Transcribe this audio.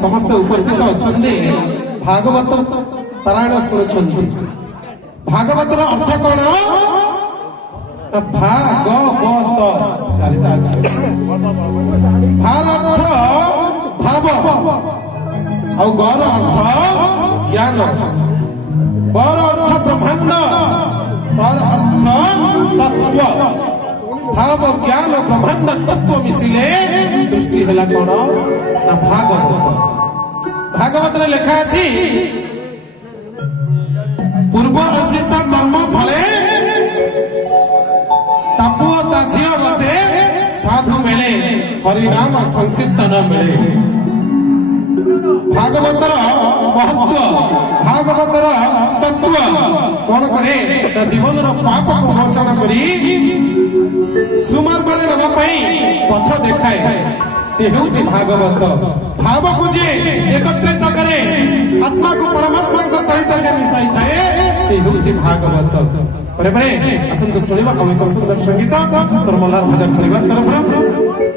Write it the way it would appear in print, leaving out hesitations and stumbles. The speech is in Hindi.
समस्त उपस्थित अच्छा भागवत पारायण शुणुं। भागवत अर्थ कौन? भागवत भार अर्थ भाव और गौर अर्थ ज्ञान, बर अर्थ ब्रह्मांड, तर अर्थ तत्व। भाव ज्ञान ब्रह्मांड तत्व मिसिले सृष्टि है कौन ना भागवत। भागवत लेखा अछि पूर्व अर्जित कर्म फले तापुओ ताझियो बसे साधु मिले हरिनाम संकीर्तन मिले। भागवतर महत्व, भागवतर तत्व कौन करे? जीवन पाप को मोचन करी सुमार्ग पथ देखाए, से होउछि भागवत। भाव को जे एकत्रित करे, आत्मा को परमात्मा सहित जे मिसाई थाए, से होउछि भागवत। परे परे असंत सुनिबा एक सुंदर संगीत सरमल्लार भजन परिवार तरफ।